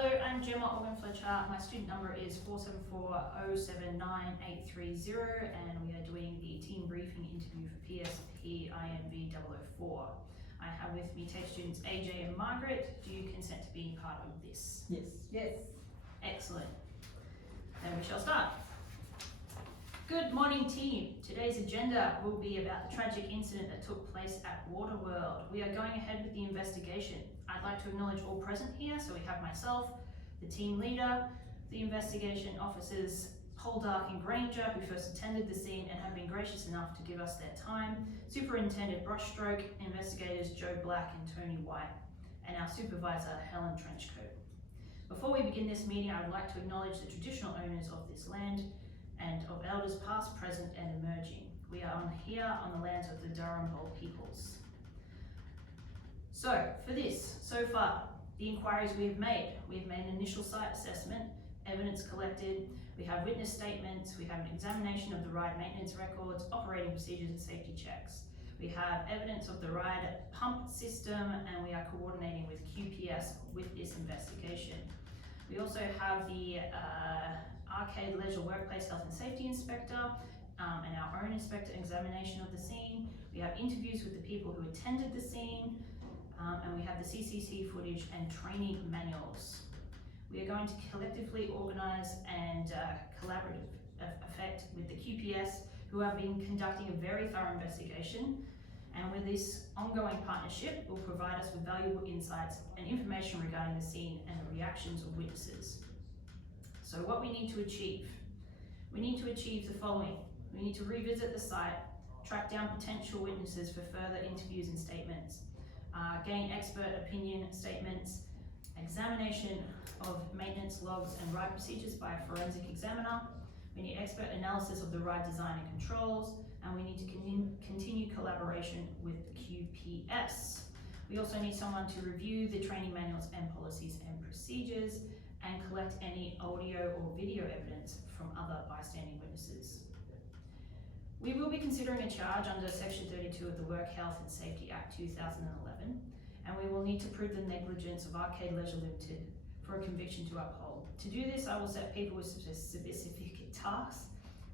Hello, I'm Gemma Organ-Fletcher. My student number is 474079830 and we are doing the team briefing interview for PSP INV 004. I have with me TAFE students AJ and Margaret. Do you consent to being part of this? Yes. Yes. Excellent. Then we shall start. Good morning team. Today's agenda will be about the tragic incident that took place at Waterworld. We are going ahead with the investigation. I'd like to acknowledge all present here. So we have myself, the team leader, the investigation officers Poldark and Granger, who first attended the scene and have been gracious enough to give us their time, Superintendent Brushstroke, investigators Joe Black and Tony White, and our supervisor Helen Trenchcoat. Before we begin this meeting, I would like to acknowledge the traditional owners of this land and of elders past, present and emerging. We are here on the lands of the Darumbal peoples. So for this, so far, the inquiries we've made an initial site assessment, evidence collected, we have witness statements, we have an examination of the ride maintenance records, operating procedures and safety checks. We have evidence of the ride pump system and we are coordinating with QPS with this investigation. We also have the Arcade Leisure Workplace Health and Safety Inspector and our own inspector examination of the scene. We have interviews with the people who attended the scene. And we have the CCC footage and training manuals. We are going to collectively organise and collaborative effect with the QPS, who have been conducting a very thorough investigation. And with this ongoing partnership, will provide us with valuable insights and information regarding the scene and the reactions of witnesses. So what we need to achieve? We need to achieve the following. We need to revisit the site, track down potential witnesses for further interviews and statements, gain expert opinion statements, examination of maintenance logs and ride procedures by a forensic examiner. We need expert analysis of the ride design and controls, and we need to continue collaboration with the QPS. We also need someone to review the training manuals and policies and procedures and collect any audio or video evidence from other bystanding witnesses. We will be considering a charge under Section 32 of the Work Health and Safety Act 2011, and we will need to prove the negligence of Arcade Leisure Limited for a conviction to uphold. To do this, I will set people with specific tasks.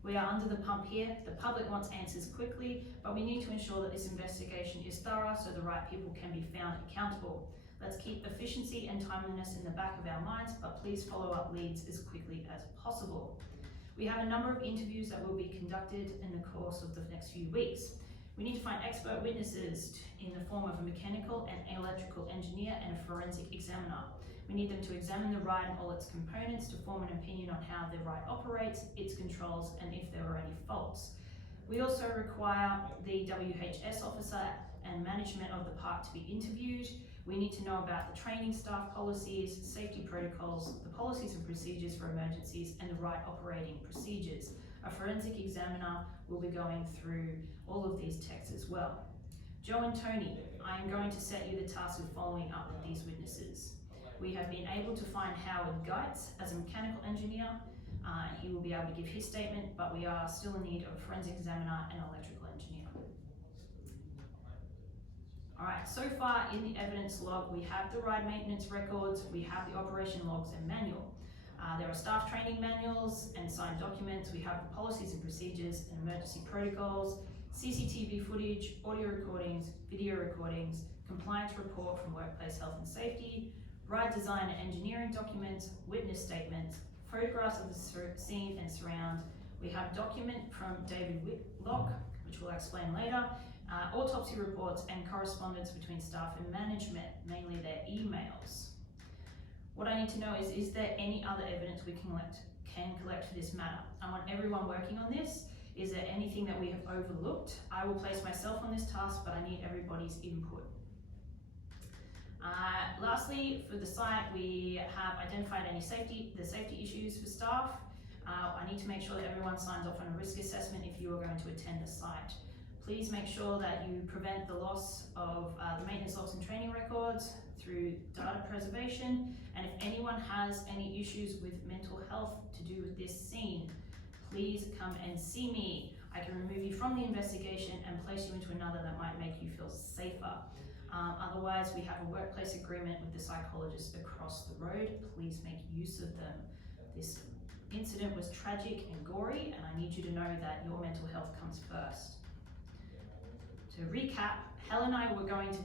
We are under the pump here. The public wants answers quickly, but we need to ensure that this investigation is thorough so the right people can be found accountable. Let's keep efficiency and timeliness in the back of our minds, but please follow up leads as quickly as possible. We have a number of interviews that will be conducted in the course of the next few weeks. We need to find expert witnesses in the form of a mechanical and electrical engineer and a forensic examiner. We need them to examine the ride and all its components to form an opinion on how the ride operates, its controls, and if there are any faults. We also require the WHS officer and management of the park to be interviewed. We need to know about the training staff policies, safety protocols, the policies and procedures for emergencies, and the right operating procedures. A forensic examiner will be going through all of these texts as well. Joe and Tony, I am going to set you the task of following up with these witnesses. We have been able to find Howard Geitz as a mechanical engineer. He will be able to give his statement, but we are still in need of a forensic examiner and electrical engineer. Alright, so far in the evidence log, we have the ride maintenance records, we have the operation logs and manual. There are staff training manuals and signed documents, we have the policies and procedures and emergency protocols, CCTV footage, audio recordings, video recordings, compliance report from Workplace Health and Safety, ride design and engineering documents, witness statements, photographs of the scene and surround. We have document from David Whitlock, which we'll explain later, autopsy reports and correspondence between staff and management, mainly their emails. What I need to know is there any other evidence we can collect for this matter? I want everyone working on this. Is there anything that we have overlooked? I will place myself on this task, but I need everybody's input. Lastly, for the site, we have identified the safety issues for staff. I need to make sure that everyone signs off on a risk assessment if you are going to attend the site. Please make sure that you prevent the loss of the maintenance logs and training records through data preservation. And if anyone has any issues with mental health to do with this scene, please come and see me. I can remove you from the investigation and place you into another that might make you feel safer. Otherwise, we have a workplace agreement with the psychologist across the road. Please make use of them. This incident was tragic and gory, and I need you to know that your mental health comes first. To recap, Helen and I were going to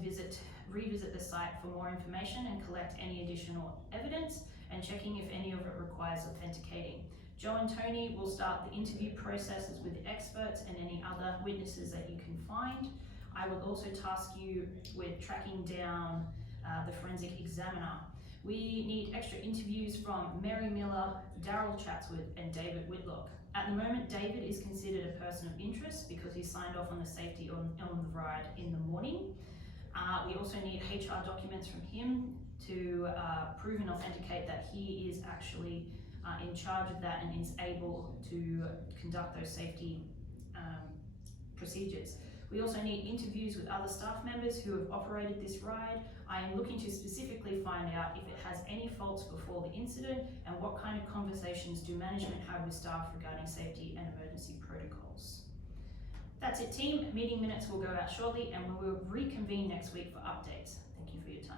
revisit the site for more information and collect any additional evidence and checking if any of it requires authenticating. Joe and Tony will start the interview processes with the experts and any other witnesses that you can find. I will also task you with tracking down the forensic examiner. We need extra interviews from Mary Miller, Daryl Chatswood, and David Whitlock. At the moment, David is considered a person of interest because he signed off on the safety on the ride in the morning. We also need HR documents from him to prove and authenticate that he is actually in charge of that and is able to conduct those safety procedures. We also need interviews with other staff members who have operated this ride. I am looking to specifically find out if it has any faults before the incident and what kind of conversations do management have with staff regarding safety and emergency protocols. That's it, team. Meeting minutes will go out shortly and we will reconvene next week for updates. Thank you for your time.